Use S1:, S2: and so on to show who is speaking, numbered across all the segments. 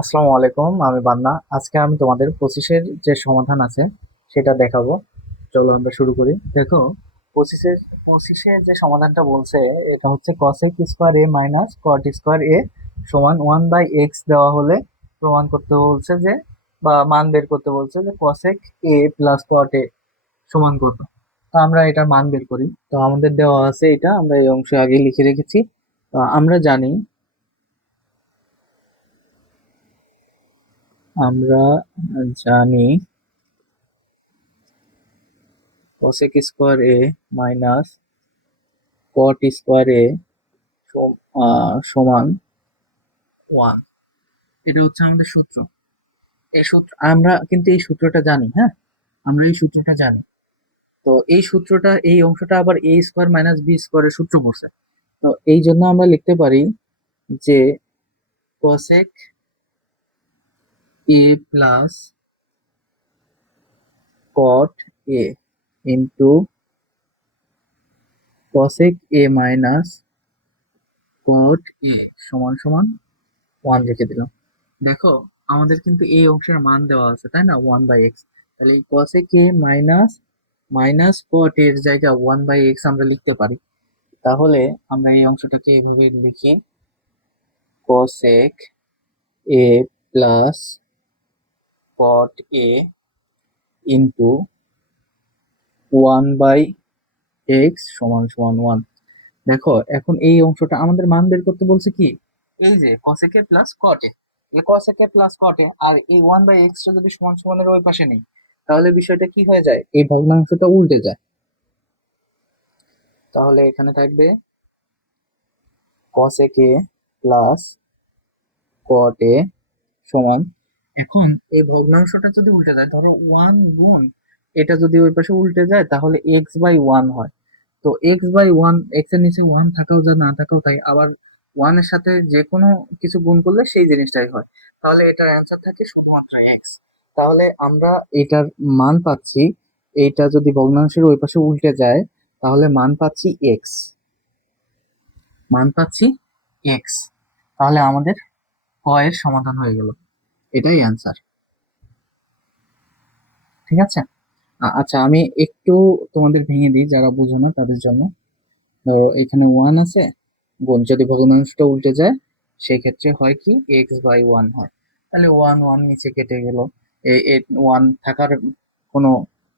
S1: আসসালামু আলাইকুম, আমি বান্না আজকে আমি তোমাদের পঁচিশের যে সমাধান আছে, সেটা দেখাবো। চলো আমরা শুরু করি। দেখো, পঁচিশের পঁচিশের যে সমাধানটা বলছে, এটা হচ্ছে cosec square A minus cot square A সমান ওয়ান বাই এক্স দেওয়া হলে প্রমাণ করতে বলছে যে, বা মান বের করতে বলছে যে cosec A plus cot A সমান কত। তো আমরা এটার মান বের করি। তো আমাদের দেওয়া আছে এটা, আমরা এই অংশে আগে লিখে রেখেছি। আমরা জানি আমরা জানি cosec square A minus cot square A সমান ওয়ান এটা হচ্ছে আমাদের সূত্র। এই সূত্র, আমরা কিন্তু এই সূত্রটা জানি হ্যাঁ? আমরা এই সূত্রটা জানি। তো এই সূত্রটা, এই অংশটা আবার এ স্কোয়ার মাইনাস বি স্কোয়ারের সূত্র পড়ছে। তো এই জন্য আমরা লিখতে পারি যে cosec A plus cot a into cosec a minus cot a সমান সমান ওয়ান রেখে দিলাম। দেখো, আমাদের কিন্তু এই অংশের মান দেওয়া আছে, তাই না? ওয়ান বাই এক্স তাহলে এই cosec a minus minus cot এর জায়গা ওয়ান বাই এক্স আমরা লিখতে পারি। তাহলে আমরা এই অংশটাকে এইভাবে লিখি। cosec a plus cot a into one by X সমান সমান ওয়ান দেখো, এখন এই অংশটা আমাদের মান বের করতে বলছে কি? এই যে cosec a প্লাস a. তাহলে cosec a plus cot a, আর এই ওয়ান বাই এক্সটা যদি সমান সমানের ওই পাশে নেই, তাহলে বিষয়টা কি হয়ে যায়? এই ভগ্নাংশটা উল্টে যায়। তাহলে এখানে থাকবে cosec a plus cot a সমান এখন এই ভগ্নাংশটা যদি উল্টে যায়, ধরো ওয়ান গুণ এটা যদি ওই পাশে উল্টে যায়, তাহলে এক্স বাই ওয়ান হয়। তো এক্স বাই ওয়ান এক্সের নিচে ওয়ান থাকাও যা না থাকাও তাই, আবার ওয়ানের সাথে যে কোনো কিছু গুণ করলে সেই জিনিসটাই হয়। তাহলে এটার অ্যান্সার থাকে শুধুমাত্র এক্স তাহলে আমরা এটার মান পাচ্ছি এইটা যদি ভগ্নাংশের ওই পাশে উল্টে যায়, তাহলে মান পাচ্ছি এক্স মান পাচ্ছি এক্স তাহলে আমাদের ক এর সমাধান হয়ে গেল। এটাই অ্যান্সার ঠিক আছে? আচ্ছা আমি একটু তোমাদের ভেঙে দিই যারা বুঝো না তাদের জন্য। ধরো, এখানে ওয়ান আছে। গুণ, যদি ভগ্নাংশটা উল্টে যায় সেই ক্ষেত্রে হয় কি? এক্স বাই ওয়ান হয়। তাহলে ওয়ান ওয়ান নিচে কেটে গেল। ওয়ান থাকার কোনো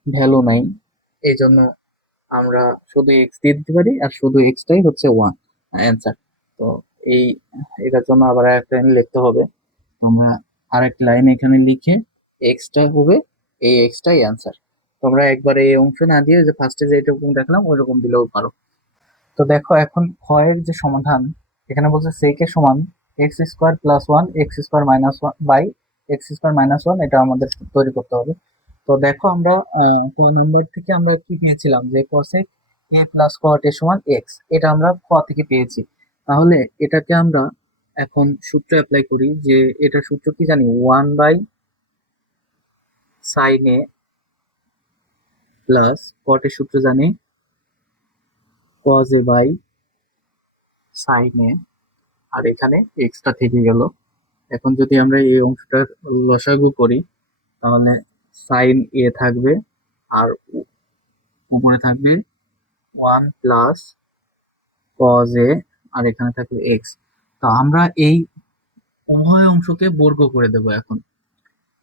S1: ভ্যালু নাই। এই জন্য আমরা শুধু এক্স দিয়ে দিতে পারি, আর শুধু এক্সটাই হচ্ছে ওয়ান অ্যান্সার তো এই, এটার জন্য আবার একটা লিখতে হবে। তোমরা আরেক লাইন এখানে লিখে এক্সটা হবে এই এক্সটাই অ্যান্সার তোমরা একবারে এই অংশ না দিয়ে যে ফার্স্টে যেরকম দেখলাম ওই রকম দিলেও পারো। তো দেখো এখন ক্ষয়ের যে সমাধান, এখানে বলছে সেকে সমান X square plus one X square minus one by X square minus one এটা আমাদের তৈরি করতে হবে। তো দেখো আমরা ক নাম্বার থেকে আমরা কি পেয়েছিলাম? যে cosec A plus cot A সমান এক্স এটা আমরা ক থেকে পেয়েছি। তাহলে এটাকে আমরা এখন সূত্র অ্যাপ্লাই করি যে এটা সূত্র কি জানি? One by sine A plus cot এর সূত্র জানি। Cos A by sine A আর এখানে এক্সটা থেকে গেল। এখন যদি আমরা এই অংশটার লসাগু করি, তাহলে সাইন এ থাকবে আর উপরে থাকবে ওয়ান প্লাস কজ এ আর এখানে থাকবে এক্স তো আমরা এই উভয় অংশকে বর্গ করে দেব এখন।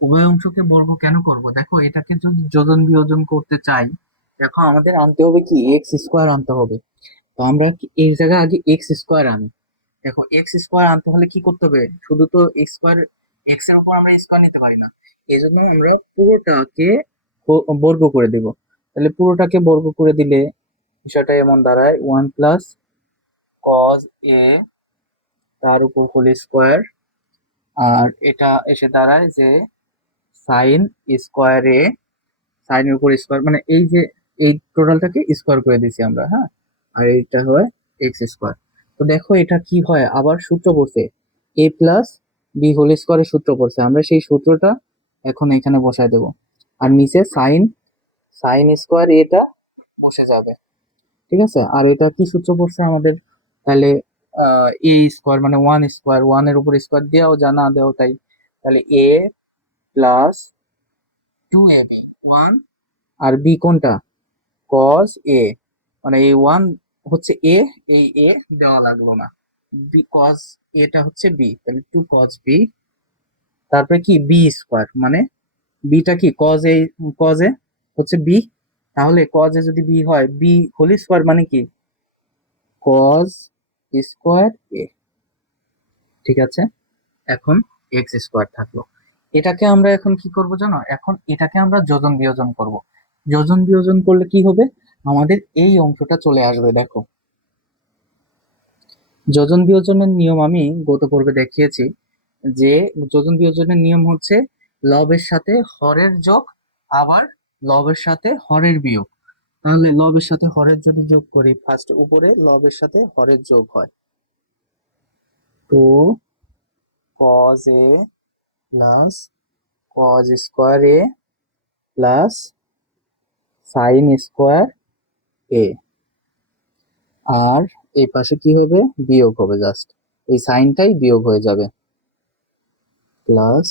S1: উভয় অংশকে বর্গ কেন করব? দেখো, এটাকে যদি যোজন বিয়োজন করতে চাই, দেখো আমাদের আনতে হবে কি? এক্স স্কোয়ার আনতে হবে। তো আমরা এই জায়গায় আগে এক্স স্কোয়ার আনি। দেখো এক্স স্কোয়ার আনতে হলে কি করতে হবে? শুধু তো এক্স স্কোয়ার এক্সের উপর আমরা স্কোয়ার নিতে পারি না। এই জন্য আমরা পুরোটাকে বর্গ করে দেব। তাহলে পুরোটাকে বর্গ করে দিলে বিষয়টা এমন দাঁড়ায় ওয়ান প্লাস কজ এ তার উপর হোল স্কোয়ার আর এটা এসে দাঁড়ায় যে সাইন স্কোয়ার এ সাইনের উপর স্কোয়ার মানে এই যে, এই টোটালটাকে স্কোয়ার করে দিয়েছি আমরা হ্যাঁ? আর এইটা হয় এক্স স্কোয়ার তো দেখো এটা কি হয়, আবার সূত্র পড়ছে। এ প্লাস বি হোল স্কোয়ারের সূত্র পড়ছে। আমরা সেই সূত্রটা এখন এখানে বসায় দেব। আর নিচে সাইন সাইন স্কোয়ার এটা বসে যাবে। ঠিক আছে? আর এটা কি সূত্র পড়ছে আমাদের? তাহলে এ স্কোয়ার মানে ওয়ান স্কোয়ার ওয়ানের উপর স্কোয়ার দেওয়াও যা না দেওয়া তাই। তাহলে A plus two A B one R B কোনটা? কজ এ মানে এই ওয়ান হচ্ছে এ এই এ দেওয়া লাগল না। বি কজ এটা হচ্ছে বি তাহলে টু কজ বি তারপরে কি? বি স্কোয়ার মানে বিটা কি? কজ এ কজ এ হচ্ছে বি তাহলে কজ এ যদি বি হয় বি হোল স্কোয়ার মানে কি? কজ স্কোয়ার এ ঠিক আছে? এখন এক্স স্কোয়ার থাকল। এটাকে আমরা এখন কি করব জানো? এখন এটাকে আমরা যোজন বিয়োজন করব। যোজন বিয়োজন করলে কি হবে? আমাদের এই অংশটা চলে আসবে, দেখো। যোজন বিয়োজনের নিয়ম আমি গত পর্বে দেখিয়েছি যে যোজন বিয়োজনের নিয়ম হচ্ছে লবের সাথে হরের যোগ, আবার লবের সাথে হরের বিয়োগ। তাহলে লবের সাথে হরের যদি যোগ করি ফার্স্ট উপরে লবের সাথে হরের যোগ হয়। Two cos A plus cos square A plus sine square A আর এই পাশে কি হবে? বিয়োগ হবে জাস্ট এই সাইনটাই বিয়োগ হয়ে যাবে। Plus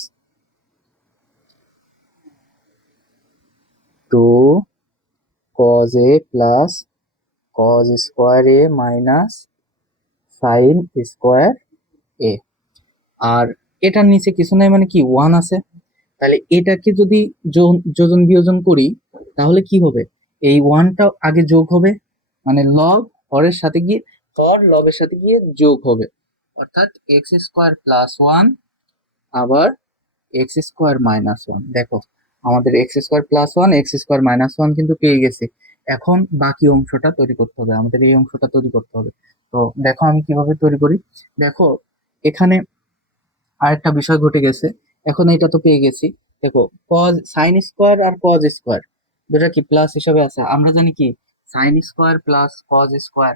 S1: two cos A plus cos square A minus sine square A আর এটার নিচে কিছু নাই মানে কি? ওয়ান আছে। তাহলে এটাকে যদি যোজন বিয়োজন করি, তাহলে কি হবে? এই ওয়ানটা আগে যোগ হবে। মানে লব হরের সাথে গিয়ে হর লবের সাথে গিয়ে যোগ হবে। অর্থাৎ এক্স স্কোয়ার প্লাস ওয়ান আবার এক্স স্কোয়ার মাইনাস ওয়ান দেখো আমাদের X square plus one X square minus one কিন্তু পেয়ে গেছি। এখন বাকি অংশটা তৈরি করতে হবে, আমাদের এই অংশটা তৈরি করতে হবে। তো দেখো আমি কীভাবে তৈরি করি। দেখো, এখানে আরেকটা বিষয় ঘটে গেছে। এখন এটা তো পেয়ে গেছি। দেখো কজ সাইন স্কোয়ার আর কজ স্কোয়ার দুটা কি প্লাস হিসাবে আছে? আমরা জানি কি sine square plus cos square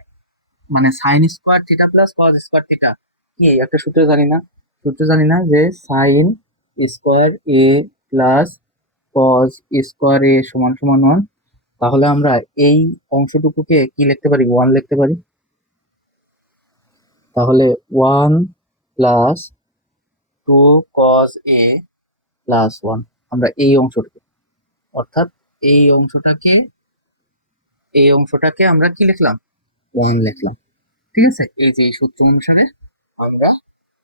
S1: মানে sine square theta plus cos square theta কি, একটা সূত্র জানি না। সূত্র জানি না যে sine square A plus cos square A সমান সমান ওয়ান তাহলে আমরা এই অংশটুকুকে কি লিখতে পারি? ওয়ান লিখতে পারি। তাহলে one plus two cos A plus one আমরা এই অংশটাকে। অর্থাৎ এই অংশটাকে এই অংশটাকে আমরা কি লিখলাম? ওয়ান লিখলাম। ঠিক আছে? এই যে এই সূত্র অনুসারে আমরা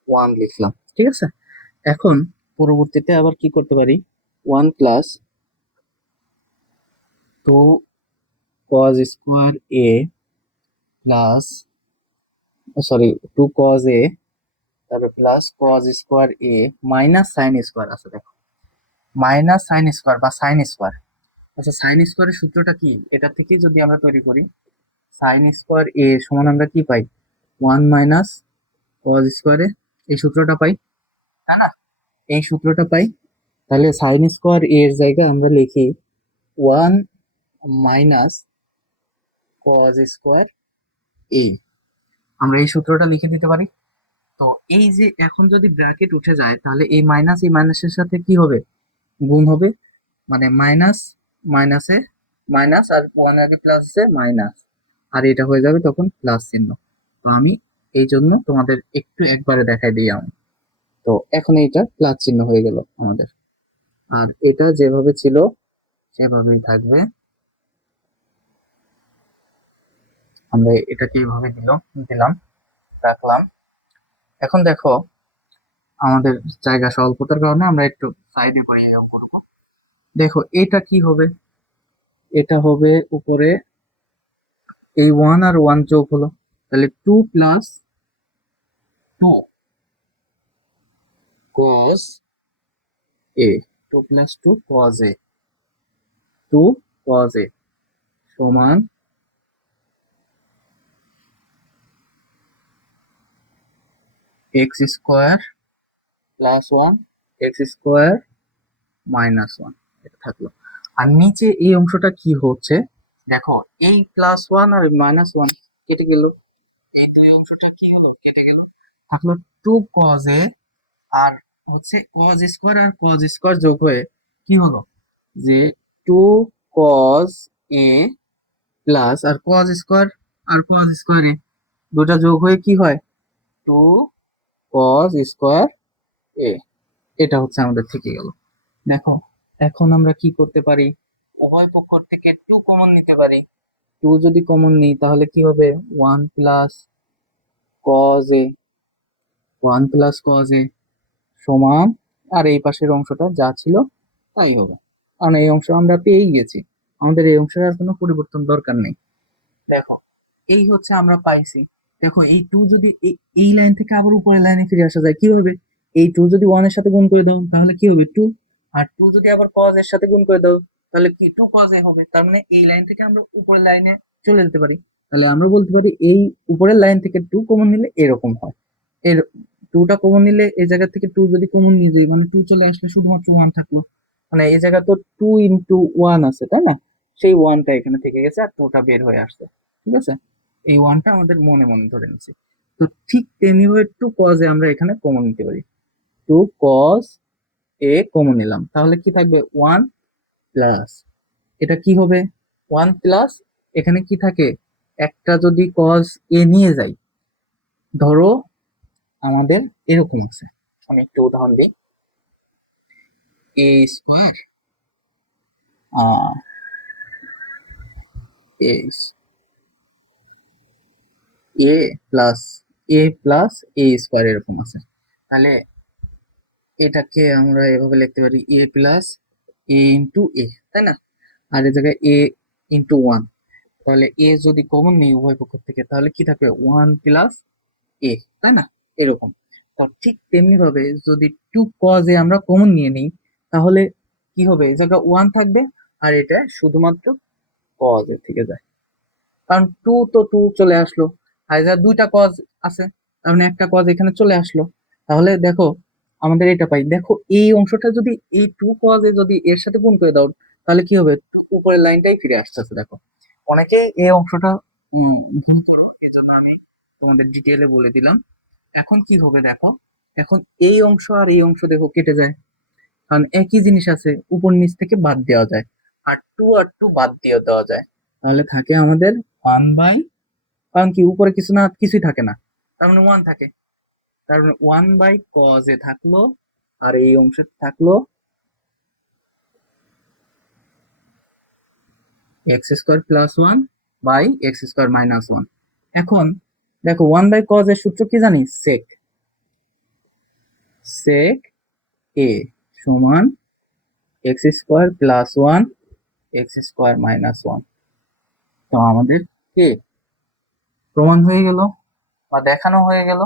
S1: ওয়ান লিখলাম। ঠিক আছে? এখন পরবর্তীতে আবার কি করতে পারি? One plus two cos square A plus sorry two cos A তারপরে plus cos square A minus sine square আছে, দেখো। মাইনাস সাইন স্কোয়ার বা সাইন স্কোয়ার আচ্ছা সাইন স্কোয়ারের সূত্রটা কি? এটা থেকেই যদি আমরা তৈরি করি সাইন স্কোয়ার এ সমান আমরা কি পাই? ওয়ান মাইনাস কজ স্কোয়ারে এই সূত্রটা পাই, তাই না? এই সূত্রটা পাই তাহলে সাইন স্কোয়ার এর জায়গায় আমরা লিখি one minus cos square A আমরা এই সূত্রটা লিখে দিতে পারি। তো এই যে এখন যদি ব্র্যাকেট উঠে যায়, তাহলে এই মাইনাস এই মাইনাসের সাথে কি হবে? গুণ হবে। মানে মাইনাস মাইনাসে মাইনাস আর ওয়ান আগে প্লাস আছে মাইনাস আর এটা হয়ে যাবে তখন প্লাস চিহ্ন। তো আমি এই জন্য তোমাদের একটু একবারে দেখাই দিই আমি। তো এখন এইটা প্লাস চিহ্ন হয়ে গেল আমাদের। আর এটা যেভাবে ছিল, সেভাবেই থাকবে। আমরা এটাকে এইভাবে দিল, দিলাম, রাখলাম। এখন দেখো, আমাদের জায়গা স্বল্পতার কারণে আমরা একটু সাইডে করি এই অঙ্কটুকু দেখো, এটা কি হবে? এটা হবে উপরে এই ওয়ান আর ওয়ান যোগ হলো। তাহলে two plus two cos A two two cos A two cos A সমান X square plus one X square minus one এটা থাকল। আর নিচে এই অংশটা কি হচ্ছে? দেখো, এই প্লাস ওয়ান আর মাইনাস ওয়ান কেটে গেল। এই দুই অংশটা কি হলো? কেটে গেল। থাকল টু কজ এ আর হচ্ছে কজ স্কোয়ার আর কজ স্কোয়ার যোগ হয়ে কি হলো? যে টু কজ এ প্লাস আর কজ স্কোয়ার আর কজ স্কোয়ার দুটা যোগ হয়ে কি হয়? টু কজ স্কোয়ার এ এটা হচ্ছে আমাদের থেকে গেল। দেখো, এখন আমরা কি করতে পারি? উভয় পক্ষ থেকে টু কমন নিতে পারি। টু যদি কমন নিই, তাহলে কি হবে? One plus cos A one plus cos A সমান, আর এই পাশের অংশটা যা ছিল তাই হবে। কারণ এই অংশ আমরা পেয়েই গেছি। আমাদের এই অংশের আর কোনো পরিবর্তন দরকার নেই। দেখো, এই হচ্ছে আমরা পাইছি। দেখো, এই টু যদি এই- লাইন থেকে আবার উপরের লাইনে ফিরে আসা যায়, কি হবে? এই টু যদি ওয়ানের সাথে গুণ করে দাও, তাহলে কি হবে টু আর টু যদি আবার কজ এর সাথে গুণ করে দাও, তাহলে কি টু কজ এ হবে? তার মানে এই লাইন থেকে আমরা উপরের লাইনে চলে যেতে পারি। তাহলে আমরা বলতে পারি এই উপরের লাইন থেকে টু কমন নিলে এরকম হয়। এর টুটা কমন নিলে এই জায়গা থেকে টু যদি কমন নিয়ে যাই মানে টু চলে আসলে শুধুমাত্র ওয়ান থাকল। মানে এই জায়গা তো টু ইন্টু ওয়ান আছে, তাই না? সেই ওয়ানটা এখানে থেকে গেছে আর টুটা বের হয়ে আসছে, ঠিক আছে? এই ওয়ানটা আমাদের মনে মনে ধরে নিচ্ছি তো ঠিক তেমনি ভাবে টু কজে আমরা এখানে কমন নিতে পারি। টু কজ এ কমন নিলাম। তাহলে কি থাকবে? ওয়ান প্লাস এটা কি হবে? ওয়ান প্লাস এখানে কি থাকে? একটা যদি কজ এ নিয়ে যাই, ধরো আমাদের এরকম আছে। আমি একটু উদাহরণ দিই। A square A A plus A plus A square এরকম আছে। তাহলে এটাকে আমরা এভাবে লিখতে পারি, এ প্লাস এ ইন্টু এ, তাই না? আর এই জায়গায় এ ইন্টু ওয়ান। তাহলে এ যদি কমন নেই উভয় পক্ষ থেকে, তাহলে কি থাকবে? ওয়ান প্লাস এ, তাই না? এরকম। ঠিক তেমনি ভাবে যদি টু কজ এ আমরা কমন নিয়ে নিই, তাহলে কি হবে? এই জায়গায় ওয়ান থাকবে আর এটা শুধুমাত্র কজ এর থেকে যায়। কারণ টু তো টু চলে আসলো। আর যা দুইটা কজ আছে, তার মানে একটা কজ এখানে চলে আসলো। তাহলে দেখো, আমাদের এটা পাই। দেখো, এই অংশটা যদি এই টু কজে যদি এর সাথে গুণ করে দাও, তাহলে কি হবে? উপরের লাইনটাই ফিরে আসতেছে, দেখো। অনেকে এই অংশটা করো এজন্য আমি তোমাদের ডিটেলে বলে দিলাম। এখন কি হবে দেখো? এখন এই অংশ আর এই অংশ দেখো কেটে যায়। কারণ একই জিনিস আছে, উপর নিচ থেকে বাদ দেওয়া যায়। আর টু আর টু বাদ দিয়ে দেওয়া যায়। তাহলে থাকে আমাদের ওয়ান বাই কারণ কি, উপরে কিছু না, কিছুই থাকে না। তার মানে ওয়ান থাকে। তার মানে ওয়ান বাই কজ থাকল, আর এই অংশে থাকল X square plus one by X square minus one এখন দেখো ওয়ান বাই কজ এর সূত্র কি জানি? সেক সেক এ সমান X square plus one X square minus one তো আমাদের কে প্রমাণ হয়ে গেল বা দেখানো হয়ে গেল।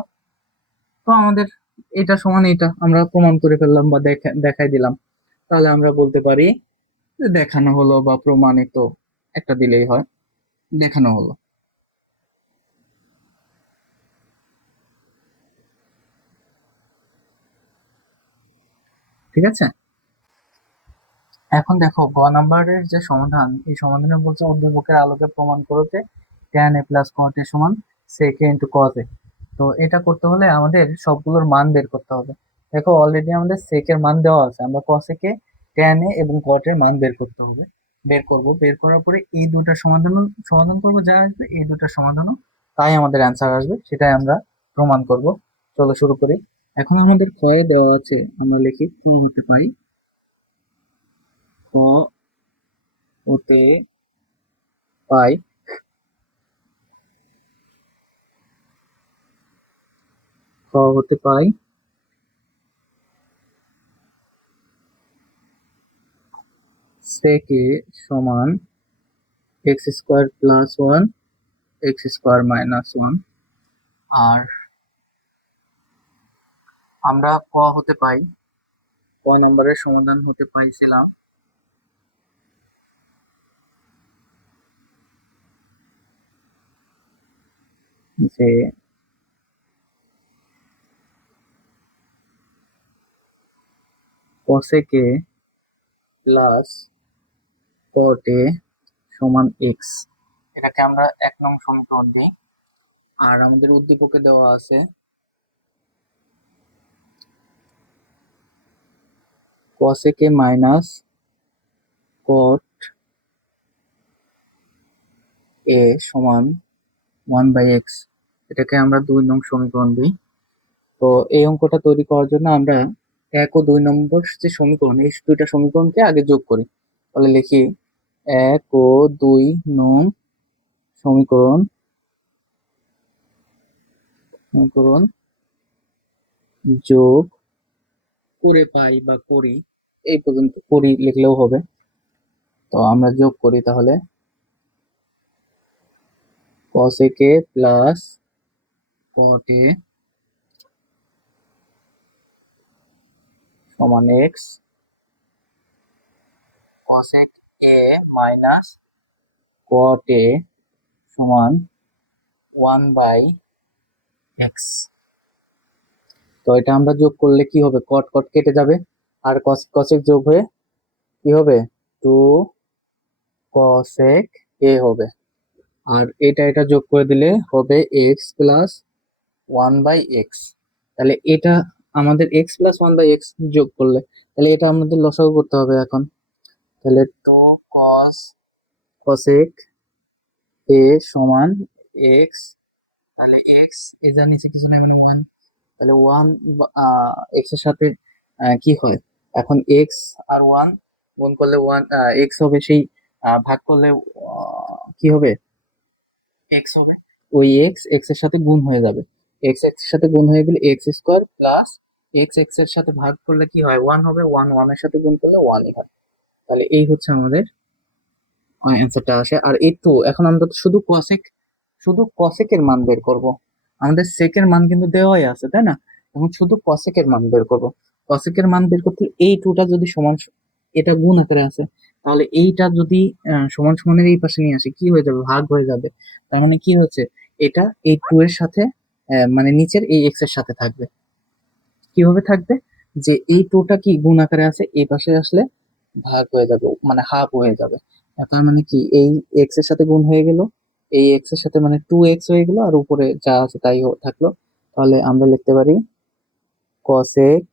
S1: তো আমাদের এটা সমান এটা, আমরা প্রমাণ করে ফেললাম বা দেখা, দেখাই দিলাম। তাহলে আমরা বলতে পারি দেখানো হলো বা প্রমাণিত একটা দিলেই হয়, দেখানো হলো। ঠিক আছে? এখন দেখো, গ নাম্বারের যে সমাধান, এই সমাধানে বলছে উদ্দীপকের আলোকে প্রমাণ করতে ট্যান এ প্লাস কট সমান সেকে ইন্টু এ তো এটা করতে হলে আমাদের সবগুলোর মান বের করতে হবে। দেখো অলরেডি আমাদের সেকের মান দেওয়া আছে, আমরা কসেকে ট্যান এ এবং কট এর মান বের করতে হবে। বের করব, বের করার পরে এই দুটার সমাধান সমাধান করব, যা আসবে, এই দুটার সমাধানও, তাই আমাদের অ্যান্সার আসবে, সেটাই আমরা প্রমাণ করব। চলো শুরু করি। এখন আমাদের ক্ষয়ে দেওয়া আছে, আমরা লিখি, ক হতে পাই ক হতে পাই। ক হতে পাই। a সমান X square plus one X square minus one আর আমরা ক হতে পাই? ক নম্বরের সমাধান হতে পাইছিলাম। যে cosec a plus cot a সমান এক্স এটাকে আমরা এক নং সমীকরণ দিই। আর আমাদের উদ্দীপকে দেওয়া আছে a মাইনাস cot a সমান ওয়ান বাই এক্স এটাকে আমরা দুই নং সমীকরণ দিই। তো এই অঙ্কটা তৈরি করার জন্য আমরা এক ও দুই নম্বর যে সমীকরণ, এই দুইটা সমীকরণকে আগে যোগ করি। তাহলে লিখি এক ও দুই নং সমীকরণ সমীকরণ যোগ করে পাই বা করি এই পর্যন্ত করি, লিখলেও হবে। তো আমরা যোগ করি তাহলে। a k প্লাস a সমান x cosec a minus cot a সমান ওয়ান বাই এক্স তো এটা আমরা যোগ করলে কি হবে? কট কট কেটে যাবে। আর cosec যোগ হয়ে কি হবে? টু cosec এ হবে। আর এটা এটা যোগ করে দিলে হবে X plus one by X তাহলে এটা আমাদের X plus one by X যোগ করলে, তাহলে এটা আমাদের লসাগু করতে হবে এখন। তাহলে টু কস কসেক এ সমান এক্স তাহলে এক্স এ যার নিচে কিছু নেই মানে ওয়ান তাহলে ওয়ান এক্সের সাথে কি হয়? এখন এক্স আর ওয়ান গুণ করলে ওয়ান এক্স হবে সেই ভাগ করলে কি হবে? এক্স হবে। ওই এক্স এক্সের সাথে গুণ হয়ে যাবে। এক্স এক্সের সাথে গুণ হয়ে গেলে এক্স স্কোয়ার প্লাস এক্স এক্সের সাথে ভাগ করলে কি হয়? ওয়ান হবে ওয়ান ওয়ানের সাথে গুণ করলে ওয়ানই হয়। তাহলে এই হচ্ছে আমাদের অ্যান্সারটা আসে। আর এই টু এখন আমরা শুধু কসেক শুধু কসেকের মান বের করব। আমাদের সেকের মান কিন্তু দেওয়াই আছে তাই না? এখন শুধু কসেকের মান বের করব। কসেকের মান বের করতে এই টুটা যদি সমান এটা গুণ আকারে আছে, তাহলে এইটা যদি সমান সমানের এই পাশে নিয়ে আসে, কি হয়ে যাবে? ভাগ হয়ে যাবে। তার মানে কি হচ্ছে? এটা এই টু এর সাথে মানে নিচের এই এক্সের সাথে থাকবে। কীভাবে থাকবে? যে এই টুটা কি গুণ আকারে আছে, এই পাশে আসলে ভাগ হয়ে যাবে মানে হাফ হয়ে যাবে। তার মানে কি? এই এক্সের সাথে গুণ হয়ে গেল, এই এক্সের সাথে মানে টু এক্স হয়ে গেল, আর উপরে যা আছে তাই থাকল। তাহলে আমরা লিখতে পারি cosec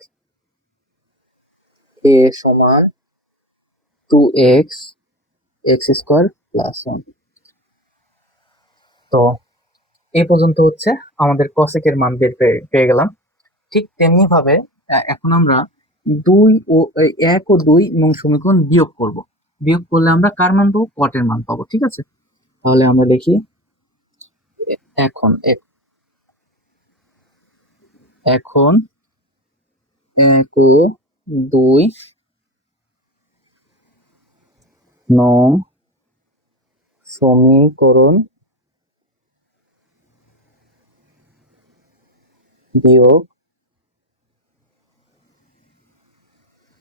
S1: a সমান two X X square plus one তো এই পর্যন্ত হচ্ছে আমাদের কসেকের মান বের পেয়ে গেলাম। ঠিক তেমনি ভাবে আহ, এখন আমরা দুই ও এক ও দুই নং সমীকরণ বিয়োগ করব। বিয়োগ করলে আমরা কার মান পাবো? কটের মান পাবো ঠিক আছে? তাহলে আমরা এ- এখন এখন এক ও দুই নং সমীকরণ বিয়োগ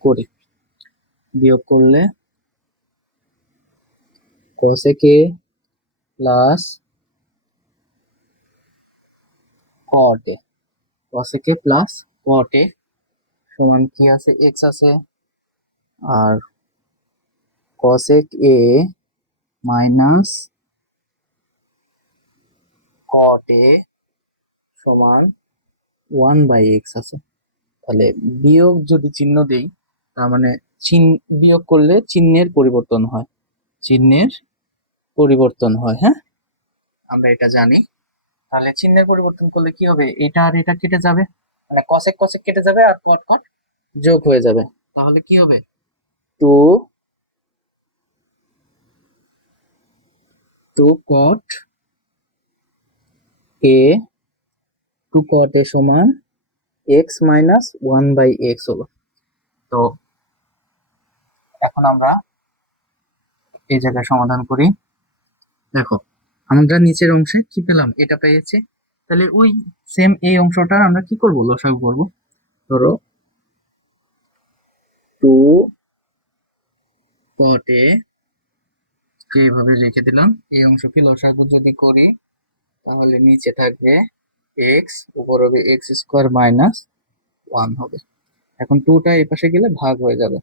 S1: করি বিয়োগ করলে cosec a প্লাস কটে a কে প্লাস a সমান কি আছে? X আছে। আর cosec a minus cot a সমান ওয়ান বাই এক্স আছে। তাহলে বিয়োগ যদি চিহ্ন দেই, তার মানে চিহ্ন, বিয়োগ করলে চিহ্নের পরিবর্তন হয়। চিহ্নের পরিবর্তন হয় হ্যাঁ? আমরা এটা জানি। তাহলে চিহ্নের পরিবর্তন করলে কি হবে? এটা আর এটা কেটে যাবে। মানে কসেক কসেক কেটে যাবে আর কট কট যোগ হয়ে যাবে। তাহলে কি হবে? Two two cot A two cot A সমান X minus one by X হলো। তো এখন আমরা এই জায়গায় সমাধান করি। দেখো আমরা নিচের অংশে কি পেলাম? এটা পেয়েছি। তাহলে ওই সেম এই অংশটা আমরা কি করব? লসাগু করব। ধরো টু কটে এইভাবে লিখে দিলাম, এই অংশকে লসাগু যদি করি, তাহলে নিচে থাকবে এক্স উপর হবে এক্স স্কোয়ার মাইনাস ওয়ান হবে। এখন টুটা এই পাশে গেলে ভাগ হয়ে যাবে।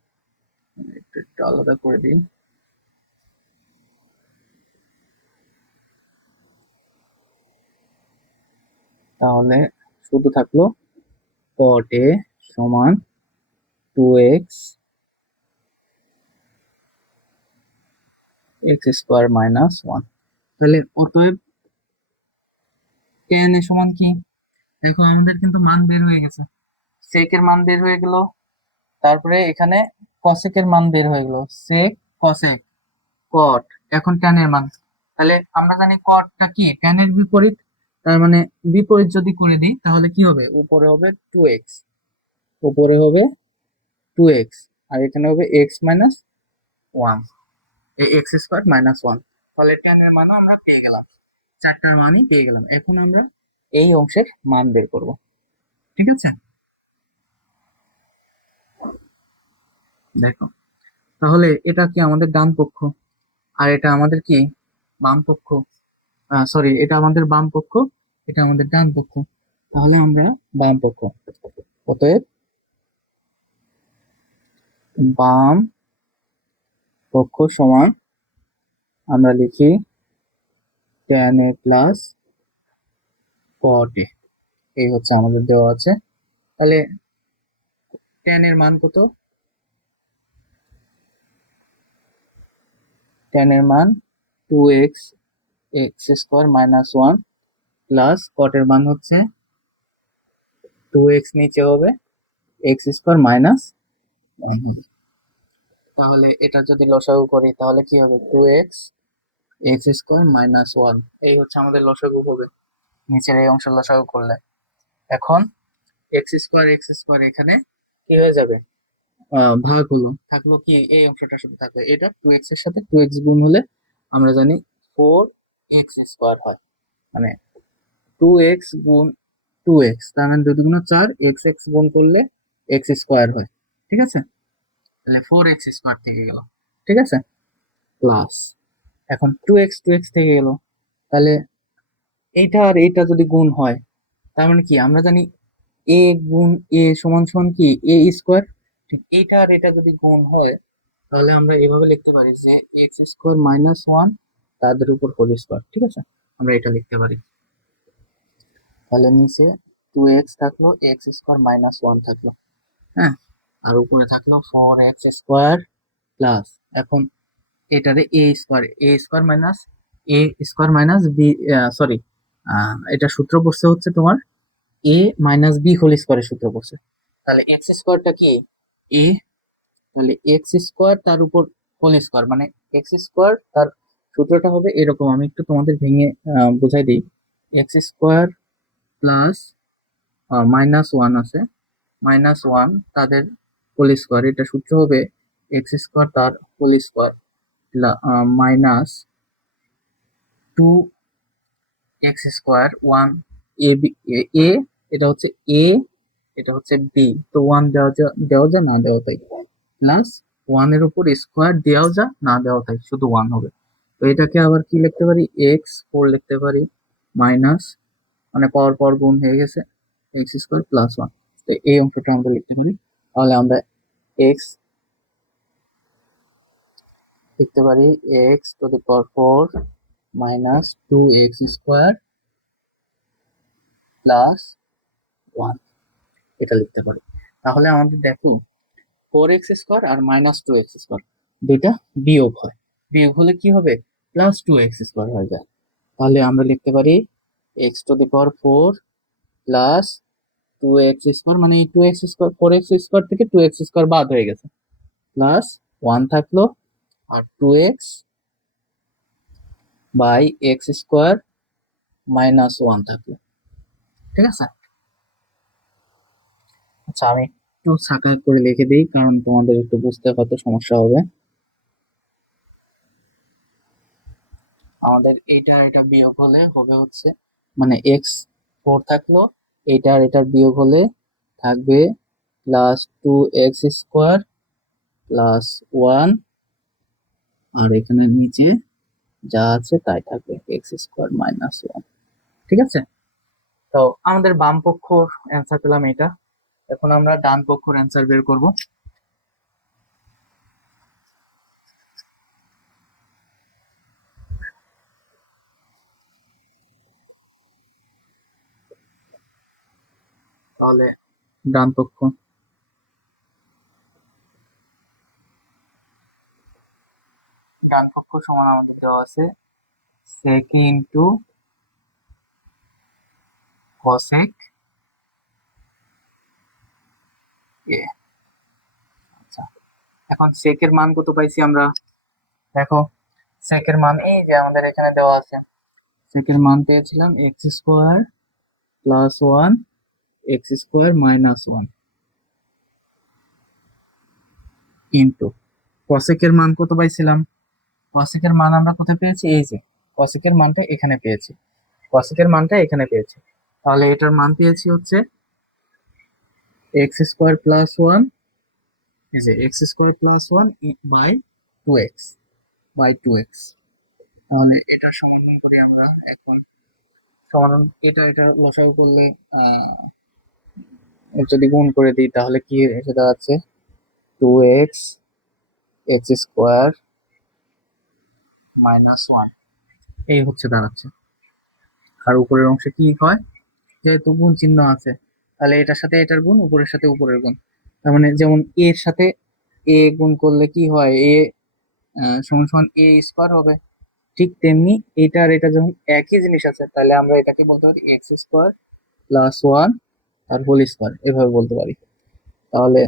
S1: একটু আলাদা করে দিই। তাহলে শুধু থাকল cot এ সমান two X X square minus one তাহলে অতএব tan এ সমান কি? দেখো আমাদের কিন্তু মান বের হয়ে গেছে। সেকের মান বের হয়ে গেল। তারপরে এখানে কসেকের মান বের হয়ে গেল। সেক কসেক কট এখন ট্যানের মান। তাহলে আমরা জানি কটটা কি? ট্যানের বিপরীত। তার মানে বিপরীত যদি করে দিই, তাহলে কি হবে? উপরে হবে টু এক্স উপরে হবে টু এক্স আর এখানে হবে এক্স মাইনাস ওয়ান এই এক্স স্কোয়ার মাইনাস ওয়ান তাহলে ট্যানের মানও আমরা পেয়ে গেলাম। চারটার মানই পেয়ে গেলাম। এখন আমরা এই অংশের মান বের করব। ঠিক আছে? দেখো, তাহলে এটা কি আমাদের ডান পক্ষ? আর এটা আমাদের কি? বাম পক্ষ? সরি এটা আমাদের বাম পক্ষ, এটা আমাদের ডান পক্ষ। তাহলে আমরা বাম পক্ষ। অতএব বাম পক্ষ সমান, আমরা লিখি tan a plus cot a এই হচ্ছে আমাদের দেওয়া আছে। তাহলে tan এর মান কত? tan এর মান two X X square minus one plus এর মান হচ্ছে টু এক্স নিচে হবে এক্স স্কোয়ার মাইনাস তাহলে এটা যদি লসাগু করি, তাহলে কি হবে? Two X X square minus one এই হচ্ছে আমাদের লসাগু হবে। নিচের এই অংশ লসাগু করলে। এখন এক্স স্কোয়ার এক্স স্কোয়ার এখানে কি হয়ে যাবে? ভাগ হলো। থাকল কি? এই অংশটা শুধু থাকবে এটা টু এক্সের সাথে টু এক্স গুণ হলে আমরা জানি ফোর এক্স স্কোয়ার হয়। মানে টু এক্স গুণ টু এক্স তার মানে দুই দুগুণ চার এক্স এক্স গুণ করলে এক্স স্কোয়ার হয়। ঠিক আছে? তাহলে ফোর এক্স স্কোয়ার থেকে গেল। ঠিক আছে? প্লাস এখন টু এক্স টু এক্স থেকে গেল। তাহলে এইটা আর এইটা যদি গুণ হয়, তার মানে কি? আমরা জানি এ গুণ এ সমান সমান কি? এ স্কোয়ার ঠিক এইটা আর এটা যদি গুণ হয়, তাহলে আমরা এভাবে লিখতে পারি যে এক্স স্কোয়ার মাইনাস ওয়ান তাদের উপর হোল স্কোয়ার ঠিক আছে? আমরা এটা লিখতে পারি। তাহলে নিচে টু এক্স থাকল এক্স স্কোয়ার মাইনাস ওয়ান থাকল। হ্যাঁ। আর উপরে থাকল ফোর এক্স স্কোয়ার প্লাস এখন এটারে A square A square minus A square minus B sorry এটা সূত্র পড়ছে হচ্ছে তোমার এ মাইনাস বি হোল স্কোয়ারের সূত্র পড়ছে তাহলে এক্স স্কোয়ারটা কি? এ তাহলে এক্স স্কোয়ার তার উপর হোল স্কোয়ার মানে এক্স স্কোয়ার তার সূত্রটা হবে এরকম। আমি একটু তোমাদের ভেঙে বোঝাই দিই। X square plus minus one আছে। মাইনাস ওয়ান তাদের হোল স্কোয়ার এটা সূত্র হবে এক্স স্কোয়ার তার whole square minus two X square one A B A এটা হচ্ছে এ এটা হচ্ছে বি তো ওয়ান দেওয়া যা- দেওয়া যায়, না দেওয়া তাই প্লাস ওয়ানের উপর স্কোয়ার দেওয়াও যা, না দেওয়া তাই শুধু ওয়ান হবে। তো এটাকে আবার কি লিখতে পারি? এক্স ফোর লিখতে পারি মাইনাস মানে পাওয়ার পাওয়ার গুণ হয়ে গেছে এক্স স্কোয়ার প্লাস ওয়ান তো এই অংশটা আমরা লিখতে পারি। তাহলে আমরা এক্স লিখতে পারি X to the power four minus two X square plus one এটা লিখতে পারি। তাহলে আমাদের দেখো ফোর এক্স স্কোয়ার আর মাইনাস টু এক্স স্কোয়ার দুইটা বিয়োগ হয়। বিয়োগ হলে কি হবে? প্লাস টু এক্স স্কোয়ার হয়ে যায়। তাহলে আমরা লিখতে পারি X to the power four plus two X square মানে two X square four X square থেকে টু এক্স স্কোয়ার বাদ হয়ে গেছে। প্লাস ওয়ান থাকল আর two X by X square minus one থাকল। ঠিক আছে? আচ্ছা আমি একটু সাকার করে লিখে দিই, কারণ তোমাদের একটু বুঝতে হয়তো সমস্যা হবে। আমাদের এইটা এটা বিয়োগ হলে হবে হচ্ছে মানে এক্স ফোর থাকল, এইটা আর এটার বিয়োগ হলে থাকবে plus two X square plus one আর এখানে নিচে যা আছে তাই থাকবে এক্স স্কোয়ার মাইনাস ওয়ান ঠিক আছে? তো আমাদের বাম পক্ষর অ্যান্সার পেলাম এটা এখন আমরা ডান পক্ষর অ্যান্সার বের করব। তাহলে। ডান পক্ষ। ডান পক্ষ সমান আমাদের দেওয়া আছে sec ইন্টু cosec a এখন সেকের মান কত পাইছি আমরা? দেখো সেকের মান এই যে আমাদের এখানে দেওয়া আছে। সেকের মান পেয়েছিলাম X square plus one X square minus one into কসেকের মান কত পাইছিলাম? কসেকের মান আমরা কোথায় পেয়েছি? এই যে কসেকের মানটা এখানে পেয়েছি। কসেকের মানটা এখানে পেয়েছি। তাহলে এটার মান পেয়েছি হচ্ছে এক্স স্কোয়ার প্লাস ওয়ান এই যে X square plus one by two X by two X. তাহলে এটা সমাধান করি আমরা এখন। সমাধান এটা এটা লসাগু করলে আহ, যদি গুণ করে দিই, তাহলে কি এসে দাঁড়াচ্ছে? Two X X square minus one এই হচ্ছে দাঁড়াচ্ছে। আর উপরের অংশে কি হয়? যেহেতু গুণ চিহ্ন আছে, তাহলে এটার সাথে এটার গুণ, উপরের সাথে উপরের গুণ। তার মানে যেমন এর সাথে এ গুণ করলে কি হয়? এ সমান সমান এ স্কোয়ার হবে। ঠিক তেমনি এটা আর এটা যখন একই জিনিস আছে, তাহলে আমরা এটাকে বলতে পারি এক্স স্কোয়ার প্লাস ওয়ান আর হোল স্কোয়ার এভাবে বলতে পারি। তাহলে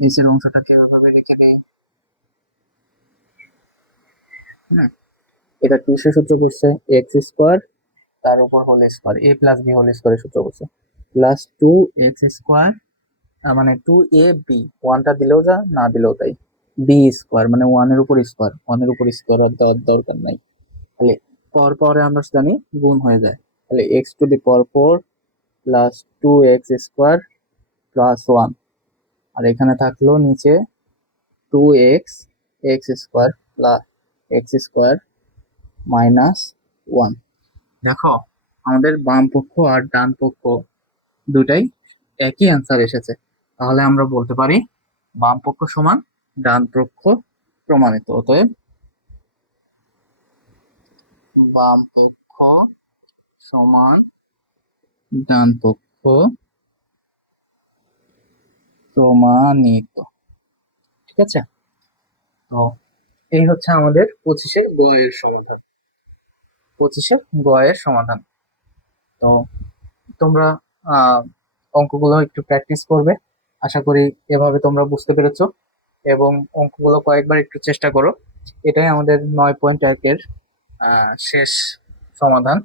S1: নিচের অংশটাকে এভাবে রেখে দেই হ্যাঁ। এটা কিসের সূত্র করছে এক্স স্কোয়ার তার উপর whole square A plus B whole স্কোয়ারের সূত্র করছে প্লাস টু এক্স স্কোয়ার মানে টু এ বি ওয়ানটা দিলেও যা না দিলেও তাই। বি স্কোয়ার মানে ওয়ানের উপর স্কোয়ার ওয়ানের উপর স্কোয়ার আর দেওয়ার দরকার নাই। তাহলে পর পরে আমরা জানি গুণ হয়ে যায়। তাহলে X to the power four plus two X square plus one আর এখানে থাকল নিচে two X X square plus X square minus one দেখো, আমাদের বাম পক্ষ আর ডান পক্ষ দুটাই একই অ্যান্সার এসেছে। তাহলে আমরা বলতে পারি বাম পক্ষ সমান, ডান পক্ষ প্রমাণিত। অতএব বাম পক্ষ সমান ডান পক্ষ প্রমাণিত। ঠিক আছে? তো এই হচ্ছে আমাদের পঁচিশে গয়ের সমাধান। পঁচিশে গয়ের সমাধান। তো তোমরা অঙ্কগুলো একটু প্র্যাকটিস করবে। আশা করি এভাবে তোমরা বুঝতে পেরেছ। এবং অঙ্কগুলো কয়েকবার একটু চেষ্টা করো। এটাই আমাদের নয় পয়েন্ট একের শেষ সমাধান।